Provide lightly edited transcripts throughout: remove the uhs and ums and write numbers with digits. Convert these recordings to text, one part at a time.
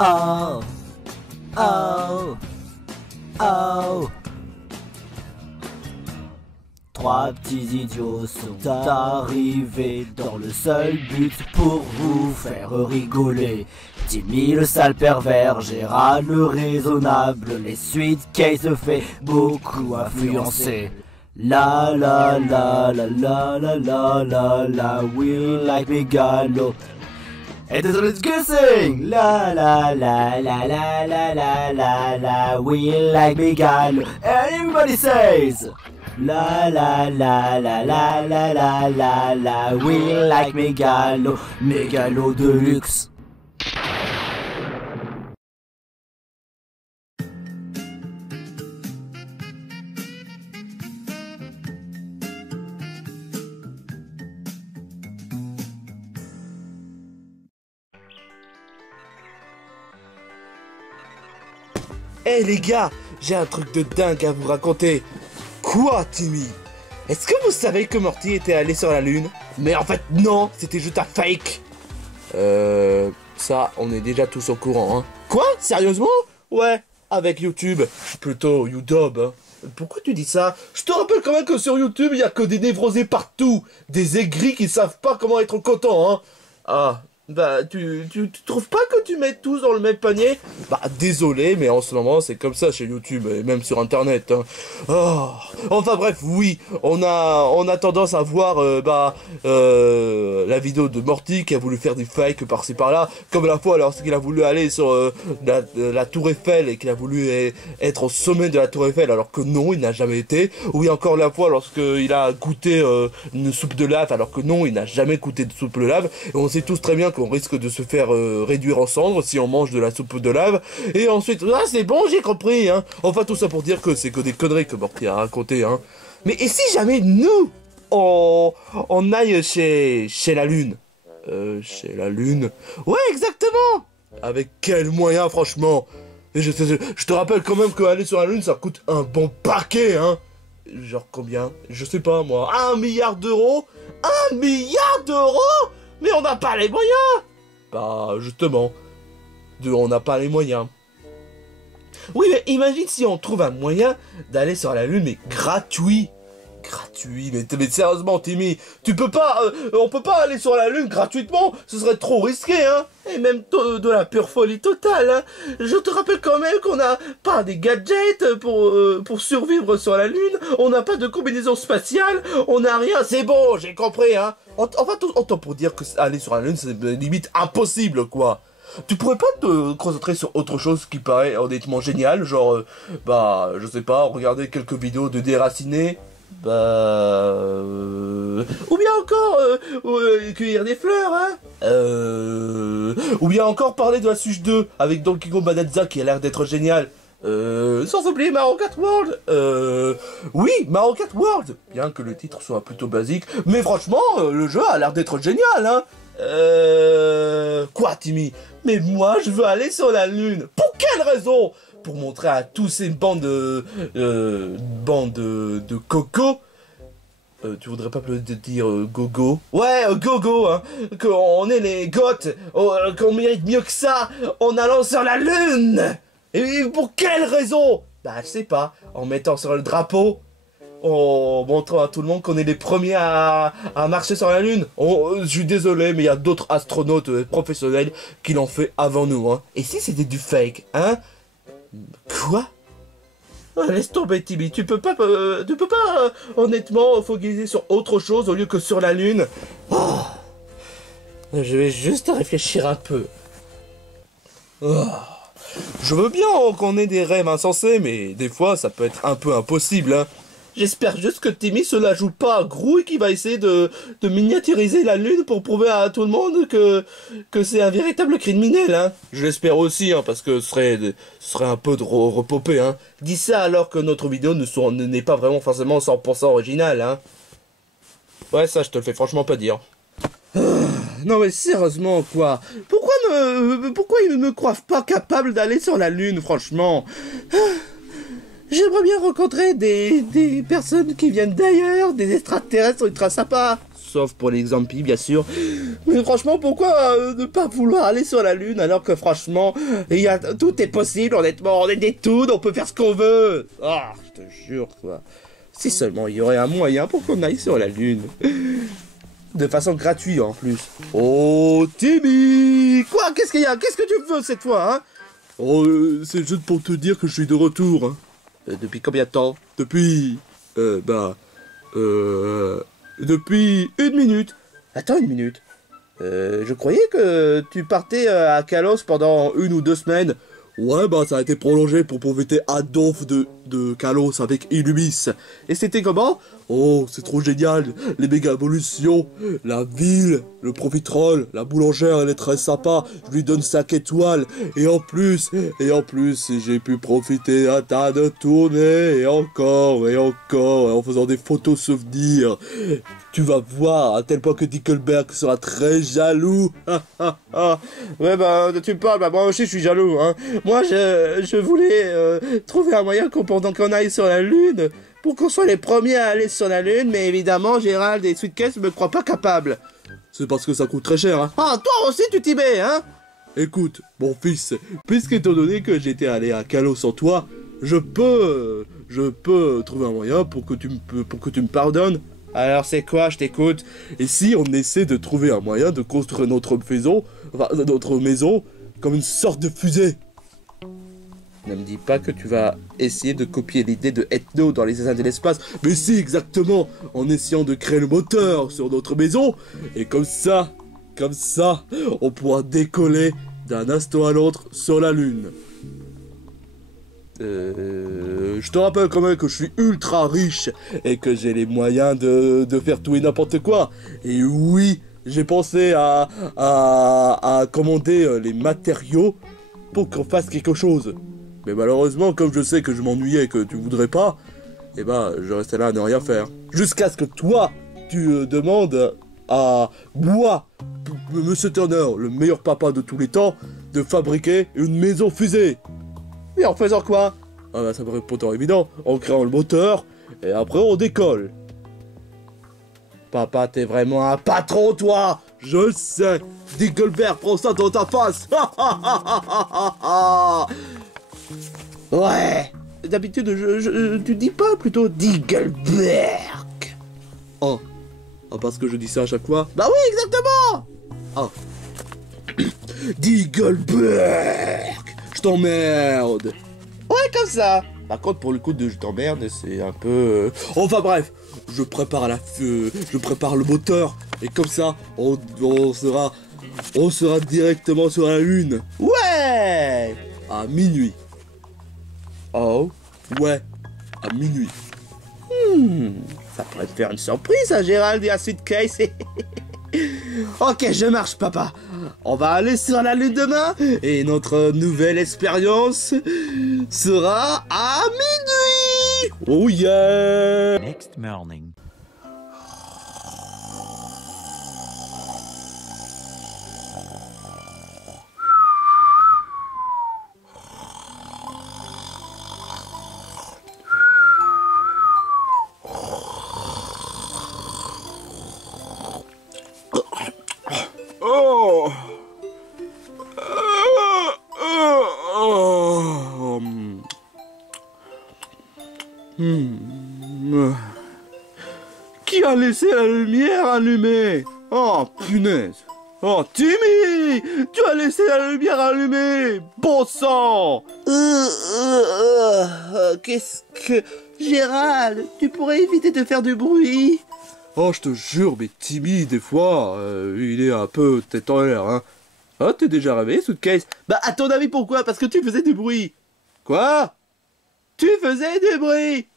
Oh, oh, oh. Trois petits idiots sont arrivés dans le seul but pour vous faire rigoler. Timmy le sale pervers, Gérard le raisonnable, les suites Kay se fait beaucoup influencer. La la la la la la la la la, we like Megalo. Et désolé de guessing. La la la la la la la la la, we like Megalo. And everybody says. La la la la la la la la la, we like Megalo, Megalo de luxe. Eh les gars, j'ai un truc de dingue à vous raconter. Quoi, Timmy? Est-ce que vous savez que Morty était allé sur la Lune? Mais en fait, non, c'était juste un fake. Ça, on est déjà tous au courant, hein. Quoi? Sérieusement? Ouais, avec YouTube. Plutôt YouTube, hein. Pourquoi tu dis ça? Je te rappelle quand même que sur YouTube, il y a que des névrosés partout. Des aigris qui savent pas comment être contents, hein. Ah, bah, tu trouves pas que tu mets tous dans le même panier? Bah, désolé, mais en ce moment, c'est comme ça chez YouTube, et même sur Internet, hein. Oh. Enfin bref, oui, on a tendance à voir, la vidéo de Morty qui a voulu faire des fakes par-ci par-là, comme la fois lorsqu'il a voulu aller sur la Tour Eiffel et qu'il a voulu être au sommet de la Tour Eiffel, alors que non, il n'a jamais été. Ou bien encore la fois lorsqu'il a goûté une soupe de lave, alors que non, il n'a jamais goûté de soupe de lave. Et on sait tous très bien qu'on risque de se faire réduire en cendres si on mange de la soupe de lave. Et ensuite, ah c'est bon, j'ai compris, hein. Enfin tout ça pour dire que c'est que des conneries que Morty a raconté, hein. Mais et si jamais nous, on aille chez la Lune? Chez la Lune? Ouais, exactement. Avec quels moyens, franchement? Et je te rappelle quand même qu'aller sur la Lune, ça coûte un bon paquet, hein. Genre combien? Je sais pas moi. 1 milliard d'euros? 1 milliard d'euros? Mais on n'a pas les moyens! Bah, justement, on n'a pas les moyens. Oui, mais imagine si on trouve un moyen d'aller sur la Lune, mais gratuit. Gratuit, mais sérieusement, Timmy, on peut pas aller sur la Lune gratuitement, ce serait trop risqué, hein. Et même de la pure folie totale, hein. Je te rappelle quand même qu'on n'a pas des gadgets pour survivre sur la Lune, on n'a pas de combinaison spatiale, on n'a rien, c'est bon, j'ai compris, hein. Enfin, autant pour dire que aller sur la Lune, c'est limite impossible, quoi. Tu pourrais pas te concentrer sur autre chose qui paraît honnêtement génial, genre, je sais pas, regarder quelques vidéos de déracinés, ou bien encore cueillir des fleurs, hein. Ou bien encore parler de la Switch 2 avec Donkey Kong Bonanza qui a l'air d'être génial. Sans oublier Mario Kart World. Oui, Mario Kart World. Bien que le titre soit plutôt basique, mais franchement, le jeu a l'air d'être génial, hein. Quoi, Timmy? Mais moi, je veux aller sur la Lune. Pour quelle raison? Pour montrer à tous ces bandes de coco. Tu voudrais pas peut-être dire gogo? Ouais, gogo, hein. Qu'on est les goths, qu'on mérite mieux que ça en allant sur la Lune. Et pour quelle raison? Bah, je sais pas. En mettant sur le drapeau, en montrant à tout le monde qu'on est les premiers à marcher sur la Lune. Je suis désolé, mais il y a d'autres astronautes professionnels qui l'ont fait avant nous, hein. Et si c'était du fake, hein? Quoi? Ouais, laisse tomber, Timmy, tu peux pas honnêtement focaliser sur autre chose au lieu que sur la Lune. Oh, je vais juste réfléchir un peu. Oh. Je veux bien qu'on ait des rêves insensés, mais des fois ça peut être un peu impossible, hein. J'espère juste que Timmy se la joue pas à Grou et qu'il va essayer de miniaturiser la Lune pour prouver à tout le monde que c'est un véritable criminel, hein. Je l'espère aussi, hein, parce que ce serait un peu de repopé, hein. Dis ça alors que notre vidéo n'est pas vraiment forcément 100% originale, hein. Ouais, ça je te le fais franchement pas dire. Non mais sérieusement quoi? Pourquoi ils ne me croient pas capable d'aller sur la Lune, franchement? J'aimerais bien rencontrer des personnes qui viennent d'ailleurs, des extraterrestres ultra sympas. sauf pour les zombies bien sûr. Mais franchement, pourquoi ne pas vouloir aller sur la Lune alors que franchement, tout est possible, honnêtement, on est des toons, on peut faire ce qu'on veut. Ah, je te jure, quoi. Si seulement il y aurait un moyen pour qu'on aille sur la Lune. De façon gratuite en plus. Oh, Timmy! Quoi? Qu'est-ce qu'il y a? Qu'est-ce que tu veux cette fois, hein? Oh, c'est juste pour te dire que je suis de retour. Hein. Depuis combien de temps? Depuis... depuis 1 minute. Attends 1 minute. Je croyais que tu partais à Kalos pendant 1 ou 2 semaines. Ouais, bah ça a été prolongé pour profiter à donf de Kalos avec Illubis. Et c'était comment? Oh, c'est trop génial. Les méga évolutions, la ville, le profiterole, la boulangère, elle est très sympa. Je lui donne 5 étoiles. Et en plus, j'ai pu profiter un tas de tournées. Et encore, en faisant des photos souvenirs. Tu vas voir, à tel point que Dickelberg sera très jaloux. Ouais, bah, tu me parles, bah, moi aussi je suis jaloux, hein. Moi, je voulais trouver un moyen pendant qu'on aille sur la Lune, pour qu'on soit les premiers à aller sur la Lune, mais évidemment, Gérald et Sweetcase me croient pas capable. C'est parce que ça coûte très cher, hein. Ah, toi aussi tu t'y mets, hein. Écoute, mon fils, puisqu'étant donné que j'étais allé à Kalos sans toi, je peux trouver un moyen pour que tu me pardonnes. Alors c'est quoi, je t'écoute. Et si on essaie de trouver un moyen de construire notre maison comme une sorte de fusée? Ne me dis pas que tu vas essayer de copier l'idée de Ethno dans les assassins de l'espace. Mais si, exactement, en essayant de créer le moteur sur notre maison, et comme ça, on pourra décoller d'un instant à l'autre sur la Lune. Je te rappelle quand même que je suis ultra riche et que j'ai les moyens de faire tout et n'importe quoi. Et oui, j'ai pensé à commander les matériaux pour qu'on fasse quelque chose. Mais malheureusement, comme je sais que je m'ennuyais et que tu voudrais pas, eh ben, je restais là à ne rien faire. Jusqu'à ce que toi, tu demandes à moi, Monsieur Turner, le meilleur papa de tous les temps, de fabriquer une maison fusée. Et en faisant quoi? Ah bah ça paraît pourtant évident, en créant le moteur, et après on décolle. Papa, t'es vraiment un patron, toi. Je sais, Dickelberg, prends ça dans ta face. Ouais. D'habitude, tu dis pas plutôt Dickelberg. Oh, parce que je dis ça à chaque fois. Bah oui, exactement. Ah. Dickelberg, je t'emmerde. Ouais, comme ça. Par contre, pour le coup de je t'emmerde, c'est un peu... Enfin bref, je prépare le moteur, et comme ça, on sera directement sur la Lune. Ouais. À minuit. Oh. Ouais, à minuit. Ça pourrait te faire une surprise à Gérald et à Sweetcase. Ok, je marche, papa. On va aller sur la Lune demain et notre nouvelle expérience sera à minuit. Oh yeah. Next morning. Oh. Qui a laissé la lumière allumée? Oh, punaise. Oh, Timmy! Tu as laissé la lumière allumée! Bon sang! Qu'est-ce que... Gérald, tu pourrais éviter de faire du bruit? Oh, je te jure, mais Timmy, des fois, il est un peu tête en l'air, hein. Ah, t'es déjà réveillé, Sweetcase? Bah, à ton avis, pourquoi? Parce que tu faisais du bruit. Quoi? Tu faisais du bruit.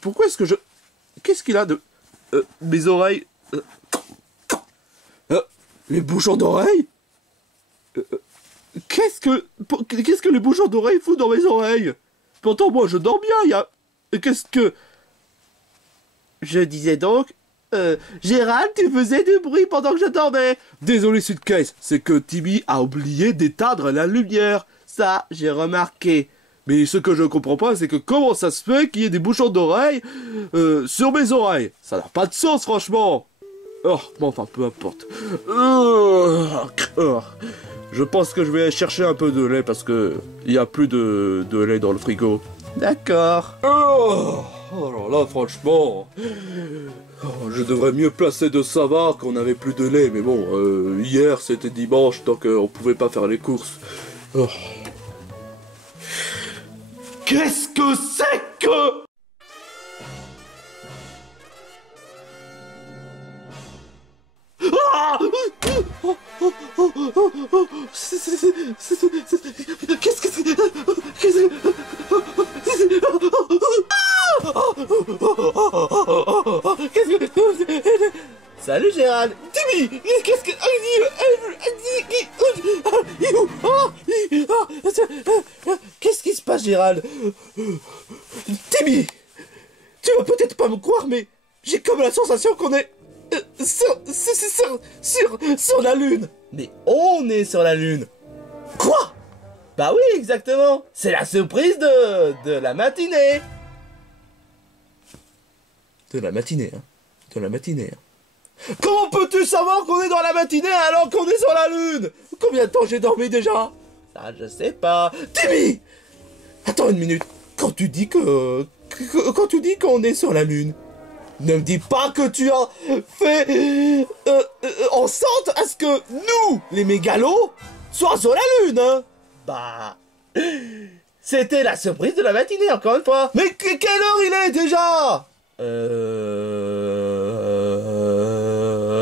Pourquoi est-ce que je... Qu'est-ce qu'il a de... mes oreilles... les bouchons d'oreilles? Qu'est-ce que les bouchons d'oreilles foutent dans mes oreilles? Pourtant, moi, je dors bien, Qu'est-ce que... Je disais donc... Gérald, tu faisais du bruit pendant que je dormais. Désolé, Sweetcase, c'est que Timmy a oublié d'éteindre la lumière. Ça, j'ai remarqué. Mais ce que je comprends pas, c'est que comment ça se fait qu'il y ait des bouchons d'oreilles sur mes oreilles? Ça n'a pas de sens, franchement. Oh, bon, enfin, peu importe. Je pense que je vais chercher un peu de lait parce que il y a plus de lait dans le frigo. D'accord. Oh alors là, franchement, je devrais mieux placer de savoir qu'on avait plus de lait. Mais bon, hier c'était dimanche, donc on pouvait pas faire les courses. Oh. Qu'est-ce que c'est que... Ah qu'est-ce que c'est? Salut Gérald. Timmy, qu'est-ce que... Qu'est-ce qui se passe, Gérald? Timmy, tu vas peut-être pas me croire, mais j'ai comme la sensation qu'on est sur la Lune. Mais on est sur la Lune. Quoi? Bah oui, exactement. C'est la surprise de la matinée. De la matinée, hein. De la matinée, hein. Comment peux-tu savoir qu'on est dans la matinée alors qu'on est sur la Lune? Combien de temps j'ai dormi déjà? Ça, je sais pas. Timmy! Attends une minute. Quand tu dis qu'on est sur la Lune, ne me dis pas que tu as fait en sorte à ce que nous, les mégalos, soient sur la Lune, hein? Bah... C'était la surprise de la matinée, encore une fois. Mais quelle heure il est déjà?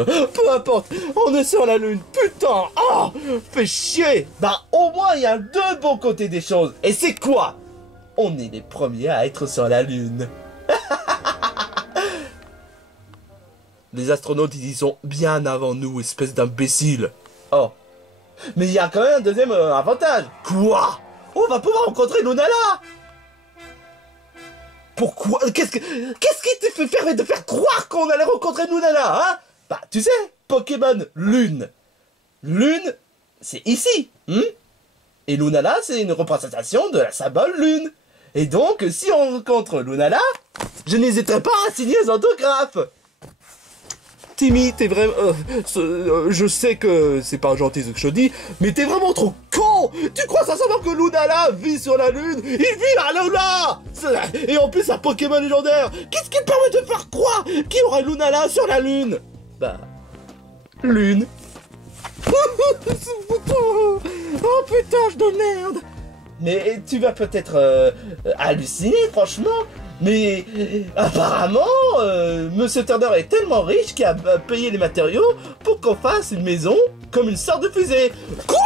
Peu importe, on est sur la Lune, putain. Ah, fais chier. Bah au moins il y a deux bons côtés des choses. Et c'est quoi? On est les premiers à être sur la Lune. Les astronautes, ils y sont bien avant nous, espèce d'imbécile. Oh. Mais il y a quand même un deuxième avantage. Quoi? On va pouvoir rencontrer Lunala. Pourquoi? Qu'est-ce qui te fait faire croire qu'on allait rencontrer Lunala, hein? Bah tu sais, Pokémon Lune. Lune, c'est ici. Et Lunala, c'est une représentation de la symbole Lune. Et donc, si on rencontre Lunala, je n'hésiterai pas à signer les autographes. Timmy, t'es vraiment... je sais que c'est pas gentil ce que je dis, mais t'es vraiment trop con. Tu crois ça savoir que Lunala vit sur la Lune? Il vit à Lola. Et en plus un Pokémon légendaire. Qu'est-ce qui te permet de faire croire qu'il y aura Lunala sur la Lune? Bah... Lune. Oh putain, je de merde. Mais tu vas peut-être halluciner, franchement. Mais apparemment, Monsieur Turner est tellement riche qu'il a payé les matériaux pour qu'on fasse une maison comme une sorte de fusée. Quoi?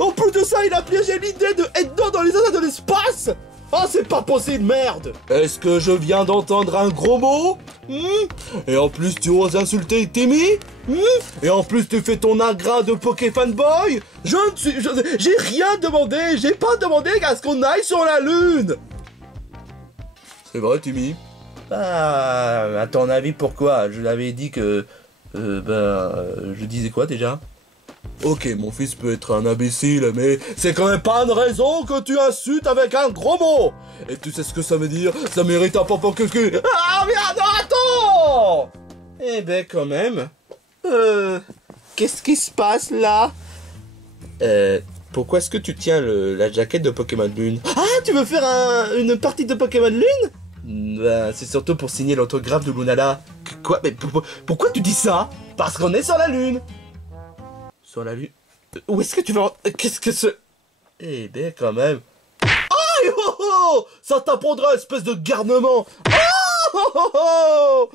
En plus de ça, il a piégé l'idée de Edna dans les années de l'espace. Oh, c'est pas possible, merde. Est-ce que je viens d'entendre un gros mot? Et en plus, tu oses insulter Timmy? Et en plus, tu fais ton ingrat de Pokéfanboy? J'ai rien demandé. J'ai pas demandé à ce qu'on aille sur la Lune. C'est vrai, Timmy? Bah, à ton avis, pourquoi? Je l'avais dit que... je disais quoi déjà? Ok, mon fils peut être un imbécile, mais c'est quand même pas une raison que tu insultes avec un gros mot. Et tu sais ce que ça veut dire? Ça mérite un pompon cul. Ah merde, attends! Eh ben, quand même. Qu'est-ce qui se passe là? Pourquoi est-ce que tu tiens la jaquette de Pokémon Lune? Ah, tu veux faire une partie de Pokémon Lune? Ben, c'est surtout pour signer l'autographe de Lunala. Quoi? Mais pourquoi tu dis ça? Parce qu'on est sur la Lune. Sur la Lune? Où est-ce que tu vas... Qu'est-ce que c'est? Eh ben, quand même. Aïe oh, oh, ça t'apprendra, espèce de garnement. Oh, oh, oh,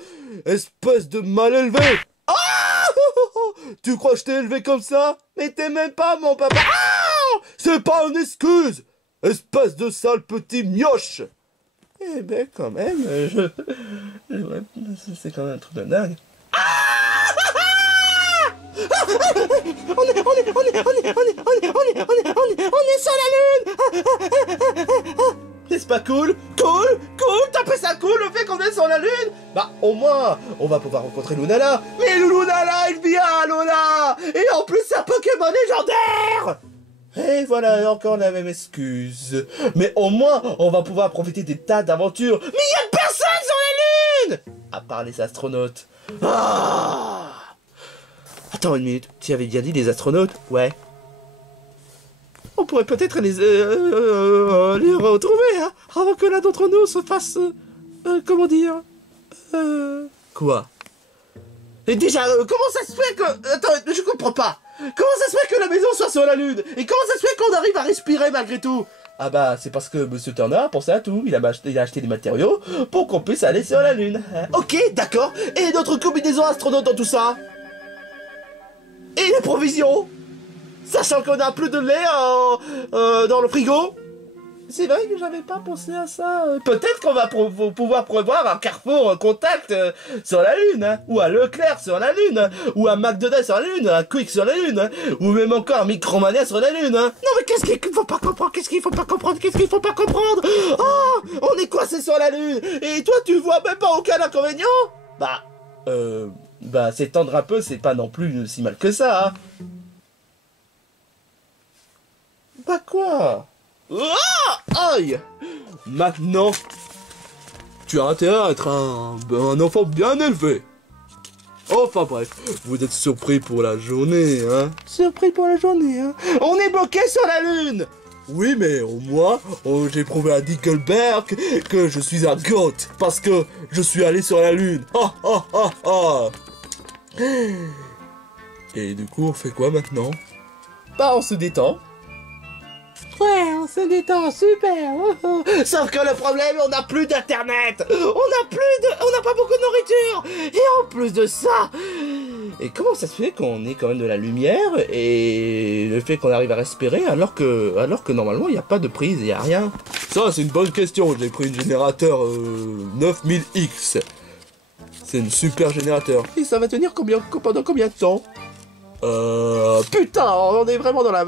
espèce de mal élevé. Ah, oh, oh, tu crois que je t'ai élevé comme ça? Mais t'es même pas mon papa. Ah, c'est pas une excuse. Espèce de sale petit mioche. Eh ben, quand même, c'est quand même un truc de dingue. On est sur la Lune. N'est-ce pas cool? Cool, t'appelles ça cool le fait qu'on est sur la Lune? Bah, au moins, on va pouvoir rencontrer Lunala. Mais Lunala, il vit à Lola. Et en plus, c'est un Pokémon légendaire. Et voilà encore la même excuse. Mais au moins, on va pouvoir profiter des tas d'aventures. Mais il y a personne sur la Lune! À part les astronautes. Ah! Attends une minute, tu avais bien dit les astronautes? Ouais. On pourrait peut-être les retrouver, hein, avant que l'un d'entre nous se fasse... comment dire... Quoi? Et déjà, comment ça se fait que... Attends, je comprends pas. Comment ça se fait que la maison soit sur la Lune? Et comment ça se fait qu'on arrive à respirer malgré tout? Ah bah, c'est parce que Monsieur Turner a pensé à tout. Il a acheté des matériaux pour qu'on puisse aller sur la Lune. Ok, d'accord. Et notre combinaison astronaute dans tout ça? Et les provisions? Sachant qu'on a plus de lait dans le frigo? C'est vrai que j'avais pas pensé à ça. Peut-être qu'on va pouvoir prévoir un Carrefour Contact sur la Lune, hein, ou un Leclerc sur la Lune, ou un McDonald's sur la Lune, un Quick sur la Lune, ou même encore un Micromania sur la Lune. Hein. Non mais qu'est-ce qu'il faut pas comprendre? Qu'est-ce qu'il faut pas comprendre? Qu'est-ce qu'il faut pas comprendre? Oh, on est coincé sur la Lune, et toi tu vois même pas aucun inconvénient? Bah s'étendre un peu, c'est pas non plus si mal que ça. Hein. Bah quoi? Ah! Aïe! Maintenant, tu as intérêt à être un enfant bien élevé. Enfin bref, vous êtes surpris pour la journée, hein? Surpris pour la journée, hein? On est bloqué sur la Lune! Oui, mais au moins, j'ai prouvé à Dickelberg que je suis un goat, parce que je suis allé sur la Lune. Ah, ah, ah, ah. Et du coup, on fait quoi maintenant? Bah, on se détend. Ouais, on se détend, super. Sauf que le problème, on n'a plus d'internet. On n'a pas beaucoup de nourriture. Et en plus de ça, et comment ça se fait qu'on ait quand même de la lumière et le fait qu'on arrive à respirer alors que normalement il n'y a pas de prise, il n'y a rien? Ça, c'est une bonne question. J'ai pris un générateur 9000X. C'est un super générateur. Et ça va tenir pendant combien de temps? Putain, on est vraiment dans la...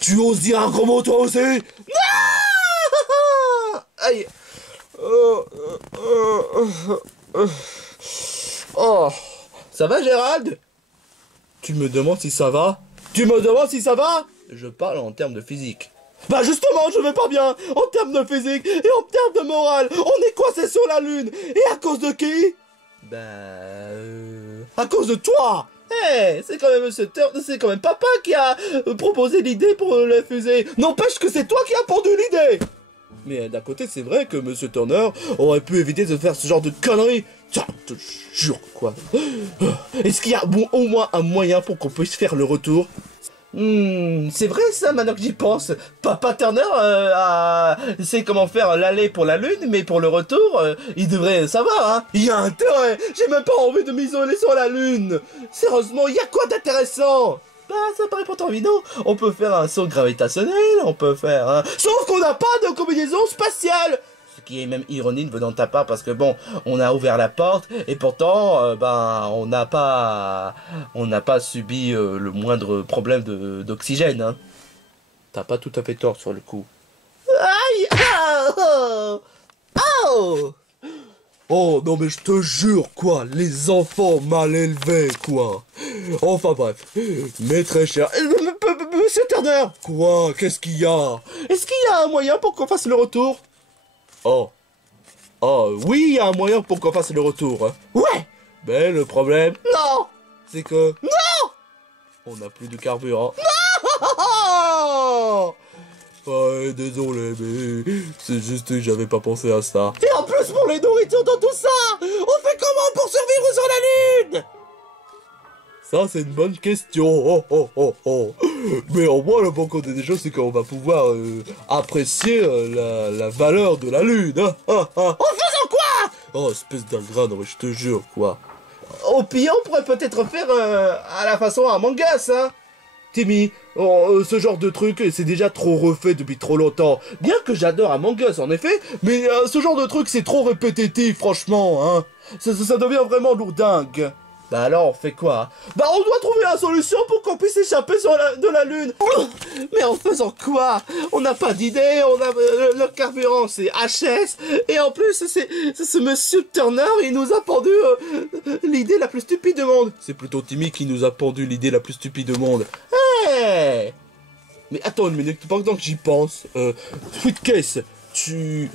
Tu oses dire un gros mot toi aussi? Non! Aïe. Oh. Ça va Gérald? Tu me demandes si ça va? Tu me demandes si ça va? Je parle en termes de physique. Bah justement, je vais pas bien. En termes de physique et en termes de morale. On est coincé sur la Lune. Et à cause de qui? À cause de toi. Eh, c'est quand même papa qui a proposé l'idée pour la fusée. N'empêche que c'est toi qui as pondu l'idée. Mais d'un côté, c'est vrai que Monsieur Turner aurait pu éviter de faire ce genre de conneries. Tiens, je te jure, quoi. Est-ce qu'il y a au moins un moyen pour qu'on puisse faire le retour? C'est vrai ça, maintenant que j'y pense. Papa Turner sait comment faire l'aller pour la Lune, mais pour le retour, il devrait savoir, hein. Il y a intérêt. J'ai même pas envie de m'isoler sur la Lune. Sérieusement, il y a quoi d'intéressant? Bah, ça paraît pourtant évident. On peut faire un saut gravitationnel, on peut faire un... Sauf qu'on n'a pas de combinaison spatiale. Ce qui est même ironique venant de ta part, parce que bon, on a ouvert la porte, et pourtant, on n'a pas subi le moindre problème d'oxygène, hein. T'as pas tout à fait tort sur le coup. Aïe! Oh! Oh! Oh, non mais je te jure, quoi, les enfants mal élevés, quoi. Enfin bref, mais très cher... Monsieur Turner! Quoi? Qu'est-ce qu'il y a? Est-ce qu'il y a un moyen pour qu'on fasse le retour? Oh, oui, il y a un moyen pour qu'on fasse le retour. Hein. Ouais. Mais le problème... Non. C'est que... Non. On n'a plus de carburant. Non. Ouais, désolé, mais c'est juste que j'avais pas pensé à ça. Et en plus, pour les nourritures dans tout ça, on fait comment pour survivre sur la Lune? Ça, c'est une bonne question. Mais au moins, le bon côté des choses, c'est qu'on va pouvoir apprécier la valeur de la Lune. En faisant quoi? Oh, espèce d'ingrat, non mais je te jure, quoi. Au pire, on pourrait peut-être faire à la façon Among Us, hein. Timmy, ce genre de truc, c'est déjà trop refait depuis trop longtemps. Bien que j'adore Among Us, en effet, mais ce genre de truc, c'est trop répétitif, franchement, hein. Ça devient vraiment lourdingue. Bah alors, on fait quoi? Bah on doit trouver la solution pour qu'on puisse échapper de la Lune. Mais en faisant quoi? On n'a pas d'idée, on a le carburant c'est HS, et en plus c'est ce monsieur Turner, il nous a pendu l'idée la plus stupide du monde. C'est plutôt Timmy qui nous a pendu l'idée la plus stupide du monde. Hey! Mais attends une minute, pendant que j'y pense, Sweetcase, tu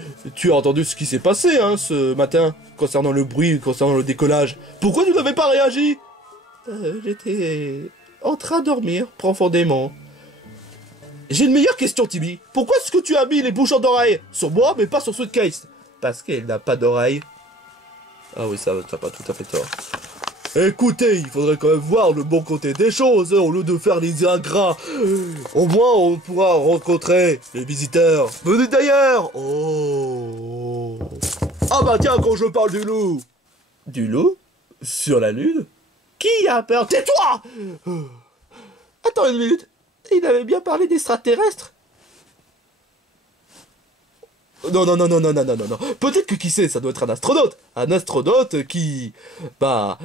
as entendu ce qui s'est passé, hein, ce matin, concernant le bruit, concernant le décollage. Pourquoi tu n'avais pas réagi? J'étais en train de dormir profondément. J'ai une meilleure question, Tibi. Pourquoi est-ce que tu as mis les bouchons d'oreilles sur moi, mais pas sur Sweetcase? Parce qu'elle n'a pas d'oreille. Ah oui, ça t'as pas tout à fait tort. Écoutez, il faudrait quand même voir le bon côté des choses, hein, au lieu de faire les ingrats. Au moins, on pourra rencontrer les visiteurs. Venez d'ailleurs. Oh. Ah bah tiens, quand je parle du loup. Du loup? Sur la lune? Qui a peur? Tais-toi! Attends une minute. Il avait bien parlé d'extraterrestres? Non. Peut-être que qui sait, ça doit être un astronaute. Un astronaute qui... Bah...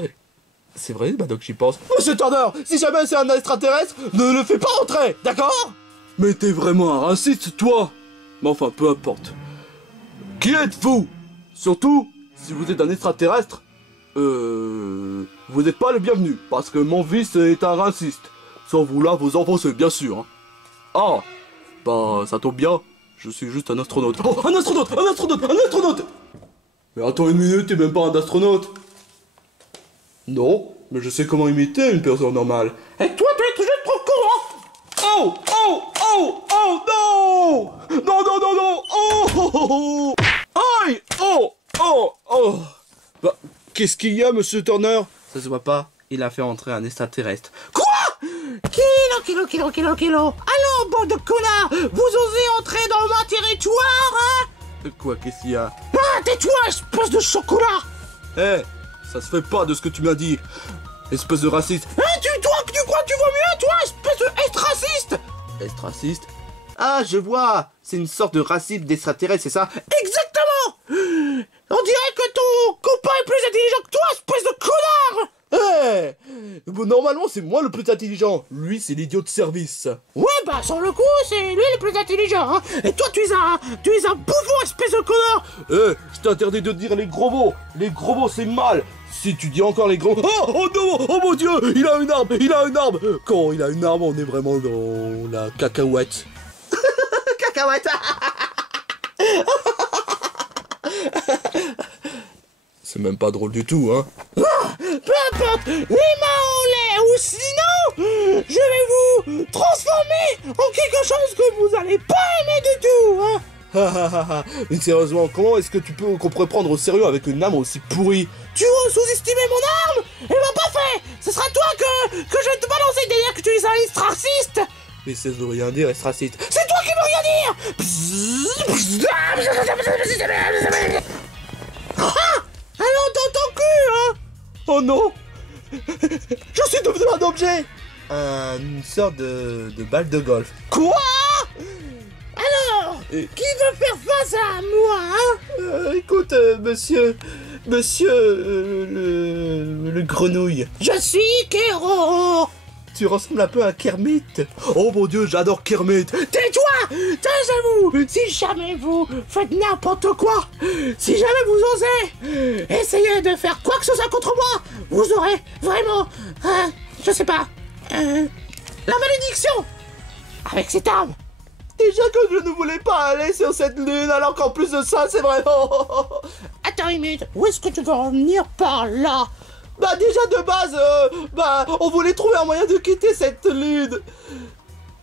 C'est vrai, bah donc j'y pense. Monsieur Turner, si jamais c'est un extraterrestre, ne le fais pas rentrer, d'accord? Mais t'es vraiment un raciste, toi? Mais enfin, peu importe. Qui êtes-vous? Surtout, si vous êtes un extraterrestre, vous n'êtes pas le bienvenu, parce que mon fils est un raciste. Sans vouloir vous enfoncer, bien sûr. Hein. Ah, bah ça tombe bien, je suis juste un astronaute. Oh, un astronaute! Mais attends une minute, t'es même pas un astronaute. Non, mais je sais comment imiter une personne normale. Et toi, tu es toujours trop con, hein? Oh, non! Oh! Aïe! Oh! Bah, qu'est-ce qu'il y a, monsieur Turner? Ça se voit pas, il a fait entrer un extraterrestre. Quoi? Kilo. Allons, bande de connards! Vous osez entrer dans mon territoire, hein? Quoi, qu'est-ce qu'il y a? Ah, tais-toi, espèce de chocolat! Eh, ça se fait pas de ce que tu m'as dit, espèce de raciste. Hein, tu crois que tu vaux mieux, toi, espèce de raciste? Raciste? Ah, je vois, c'est une sorte de racisme d'extraterrestre, c'est ça? Exactement! On dirait que ton copain est plus intelligent que toi, espèce de connard! Eh, bon, normalement, c'est moi le plus intelligent. Lui, c'est l'idiot de service. Ouais, bah, sur le coup, c'est lui le plus intelligent, hein. Et toi, tu es un bouffon, espèce de connard! Eh, je t'interdis de dire les gros mots. Les gros mots, c'est mal. Si tu dis encore les gros... Oh non! Oh mon Dieu! Il a une arme! Quand il a une arme, on est vraiment dans la cacahuète. Cacahuète. C'est même pas drôle du tout, hein. Peu importe, les mains en l'air, ou sinon, je vais vous transformer en quelque chose que vous allez pas aimer du tout, hein. Mais sérieusement, comment est-ce que qu'on pourrait prendre au sérieux avec une arme aussi pourrie? Tu veux sous-estimer mon arme? Eh ben parfait. Ce sera toi que je vais te balancer derrière que tu es un raciste. Mais ça veut rien dire, être raciste. C'est toi qui veux rien dire. Allons dans ton cul, hein. Oh non. Je suis devenu un objet. Une sorte de balle de golf. Quoi? Alors, qui veut faire face à moi, hein? Écoute, monsieur le grenouille. Je suis Kéro. Tu ressembles un peu à Kermit. Oh mon Dieu, j'adore Kermit. Tais-toi! Taisez-vous! Si jamais vous faites n'importe quoi, si jamais vous osez essayer de faire quoi que ce soit contre moi, vous aurez vraiment, je sais pas, la malédiction avec cette arme. Déjà que je ne voulais pas aller sur cette lune, alors qu'en plus de ça, c'est vraiment... Attends une minute, où est-ce que tu veux en venir par là? Bah déjà de base, on voulait trouver un moyen de quitter cette lune.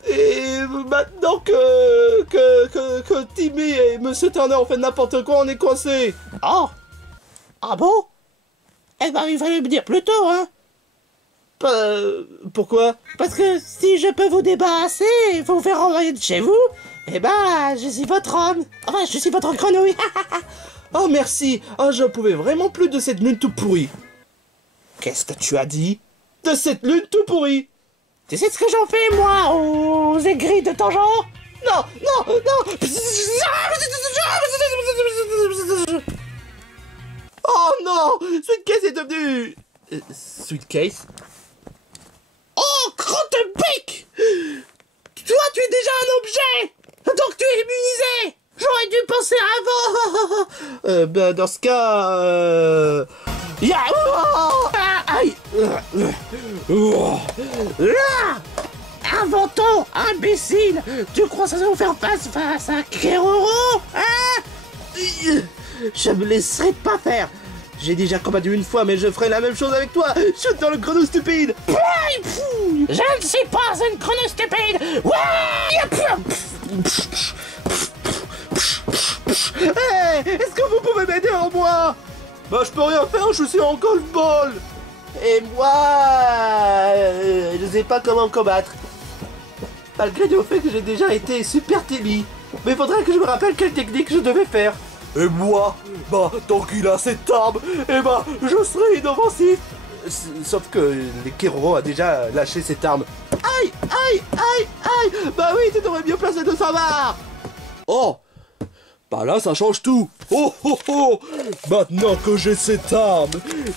Et maintenant que Timmy et Monsieur Turner ont fait n'importe quoi, on est coincé. Oh. Ah bon? Eh ben il fallait me dire plus tôt, hein. Pourquoi? Parce que si je peux vous débarrasser et vous faire renvoyer de chez vous, eh ben je suis votre homme. Enfin, je suis votre grenouille. Oh merci. Oh, je pouvais vraiment plus de cette lune tout pourrie. Qu'est-ce que tu as dit? De cette lune tout pourrie. Tu sais ce que j'en fais, moi, aux aigris de ton genre? Non. Oh non. Sweetcase est devenu... Sweetcase? Oh, crotte bec! Toi, tu es déjà un objet! Donc tu es immunisé! J'aurais dû penser avant! Ben dans ce cas... Aïe! Là! Ah Inventon, imbécile! Tu crois que ça va vous faire face à Keroro? Hein? Je me laisserai pas faire! J'ai déjà combattu une fois, mais je ferai la même chose avec toi! Chute dans le chrono stupide! Je ne suis pas une chrono stupide! Hey, est-ce que vous pouvez m'aider en moi? Bah je peux rien faire, je suis en golf ball. Et moi, je sais pas comment combattre. Malgré le fait que j'ai déjà été super timide. Mais faudrait que je me rappelle quelle technique je devais faire. Et moi, bah tant qu'il a cette arme, et bah je serai inoffensif. Sauf que les Keroro a déjà lâché cette arme. Aïe, aïe, aïe, aïe. Bah oui, tu devrais mieux placer de savoir. Oh, bah là ça change tout. Oh oh oh, maintenant que j'ai cette arme,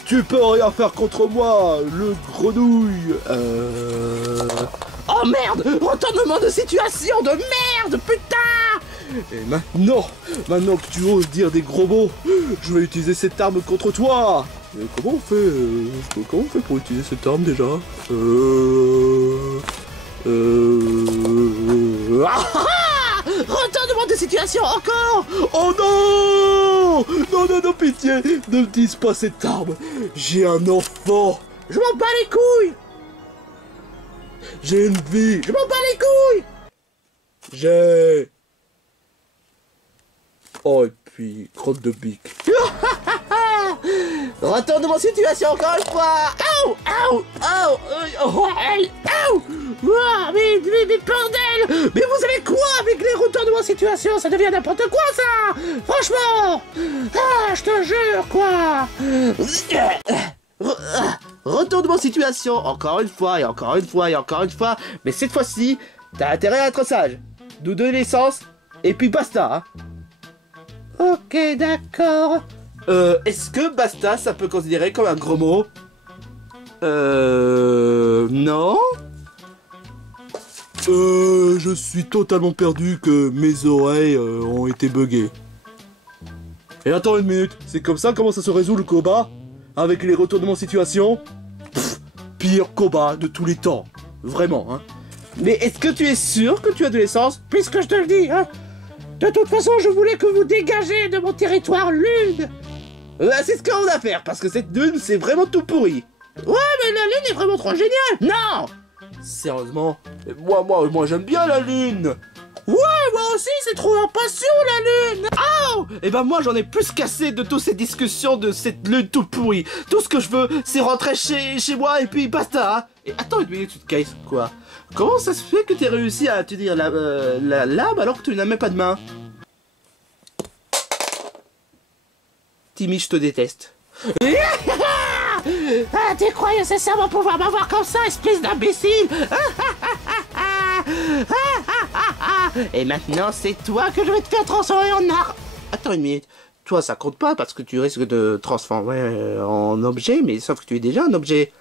tu peux rien faire contre moi, le grenouille. Oh merde, retournement de situation de merde, putain. Et maintenant que tu oses dire des gros mots, je vais utiliser cette arme contre toi. Mais comment on fait pour utiliser cette arme déjà? Retournement de situation encore. Oh non! Non, non, non, pitié! Ne me dise pas cette arme! J'ai un enfant! Je m'en bats les couilles. J'ai une vie! Je m'en bats les couilles. J'ai... Oh, et puis, crotte de bique. Retournement de situation encore une fois. Aouh, aouh, aouh, aïe, aouh. Ouah, mais bordel. Mais vous savez quoi avec les retournements de situation? Ça devient n'importe quoi ça. Franchement. Ah, je te jure quoi. Retournement de situation encore une fois et encore une fois et encore une fois. Mais cette fois-ci, t'as intérêt à être sage. Nous donner l'essence et puis basta. Hein. Ok, d'accord. Est-ce que basta, ça peut considérer comme un gros mot? Non? Je suis totalement perdu que mes oreilles ont été buggées. Et attends une minute, c'est comme ça comment ça se résout le combat? Avec les retournements de situation? Pff, pire combat de tous les temps. Vraiment, hein. Mais est-ce que tu es sûr que tu as de l'essence? Puisque je te le dis, hein. De toute façon, je voulais que vous dégagez de mon territoire lune. C'est ce qu'on va faire, parce que cette lune, c'est vraiment tout pourri. Ouais, mais la lune est vraiment trop géniale. Non. Sérieusement? Moi j'aime bien la lune! Ouais, moi aussi, c'est trop en passion la lune. Oh. Et ben moi, j'en ai plus qu'assez de toutes ces discussions de cette lune tout pourrie. Tout ce que je veux, c'est rentrer chez moi et puis basta. Hein. Et attends une minute, Case, quoi? Comment ça se fait que t'aies réussi à tenir la lame alors que tu n'as même pas de main? Timmy, je te déteste. Ah, tu croyais sincèrement pouvoir m'avoir comme ça, espèce d'imbécile? Et maintenant, c'est toi que je vais te faire transformer en arbre. Attends une minute. Toi, ça compte pas parce que tu risques de transformer en objet, mais sauf que tu es déjà un objet.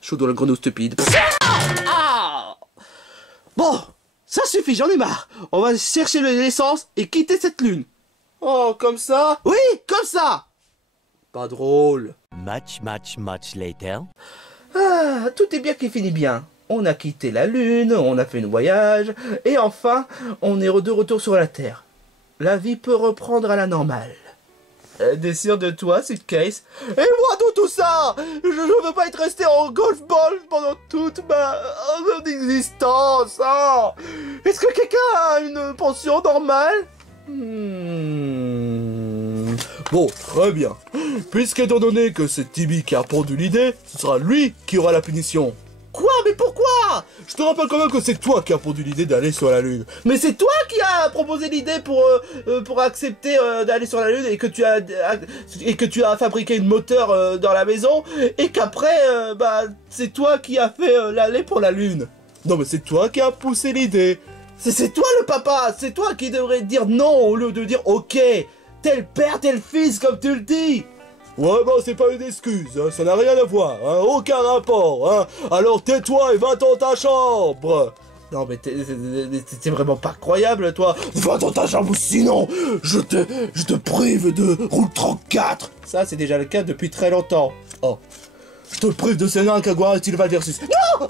Chou dans le grenouille stupide. Ah. Bon, ça suffit, j'en ai marre. On va chercher l'essence et quitter cette lune. Oh, comme ça? Oui, comme ça. Pas drôle. Much later. Ah, tout est bien qui finit bien. On a quitté la lune, on a fait un voyage, et enfin, on est de retour sur la Terre. La vie peut reprendre à la normale. Sûr de toi, Suitcase? Et moi dans tout ça? Je veux pas être resté en golf ball pendant toute mon existence, hein? Est-ce que quelqu'un a une pension normale? Bon, très bien. Puisqu'étant donné que c'est Timmy qui a pondu l'idée, ce sera lui qui aura la punition. Quoi? Mais pourquoi? Je te rappelle quand même que c'est toi qui as pondu l'idée d'aller sur la Lune. Mais c'est toi qui as proposé l'idée pour accepter d'aller sur la Lune et que tu as fabriqué une moteur dans la maison et qu'après, c'est toi qui as fait l'aller pour la Lune. Non mais c'est toi qui as poussé l'idée. C'est toi le papa, c'est toi qui devrais dire non au lieu de dire ok, tel père, tel fils comme tu le dis. Ouais, bah c'est pas une excuse, hein, ça n'a rien à voir, hein, aucun rapport, hein. Alors tais-toi et va dans ta chambre. Non mais t'es vraiment pas croyable toi. Va dans ta chambre ou sinon je te prive de roule 34. Ça c'est déjà le cas depuis très longtemps. Oh. Je te prive de Sénat, Kagura et Tilval versus. Non, non,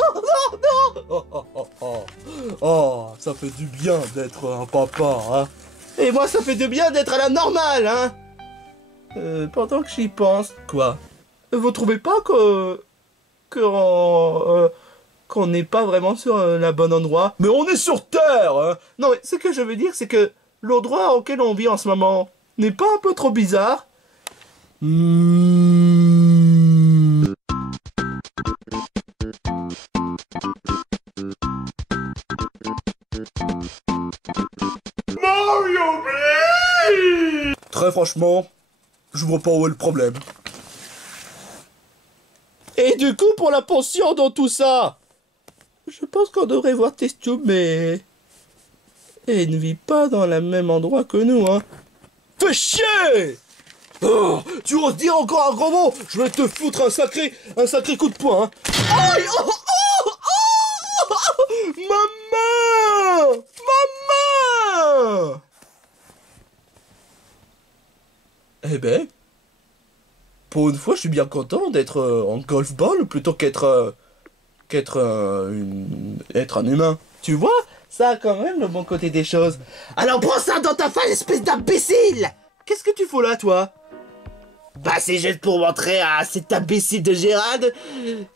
non. Oh, oh, oh, oh. Oh, ça fait du bien d'être un papa, hein. Et moi, ça fait du bien d'être à la normale, hein. Pendant que j'y pense... Quoi? Vous trouvez pas qu'on n'est pas vraiment sur le bon endroit? Mais on est sur Terre, hein. Non, mais ce que je veux dire, c'est que l'endroit auquel on vit en ce moment n'est pas un peu trop bizarre? Très franchement, je vois pas où est le problème. Et du coup, pour la pension dans tout ça, je pense qu'on devrait voir Testio, mais... Et il ne vit pas dans le même endroit que nous, hein. Fais chier! Oh, tu oses dire encore un gros mot? Je vais te foutre un sacré coup de poing, hein. Aïe! Oh, oh, oh, maman! Maman! Eh ben... Pour une fois, je suis bien content d'être en golf ball plutôt qu'être un humain. Tu vois? Ça a quand même le bon côté des choses. Alors prends ça dans ta face, espèce d'imbécile! Qu'est-ce que tu fous là, toi? Bah c'est juste pour montrer à cet imbécile de Gérald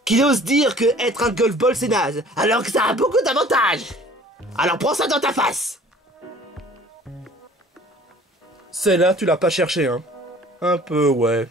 qu'il ose dire que être un golf ball c'est naze, alors que ça a beaucoup d'avantages. Alors prends ça dans ta face. Celle-là, tu l'as pas cherché, hein. Un peu, ouais.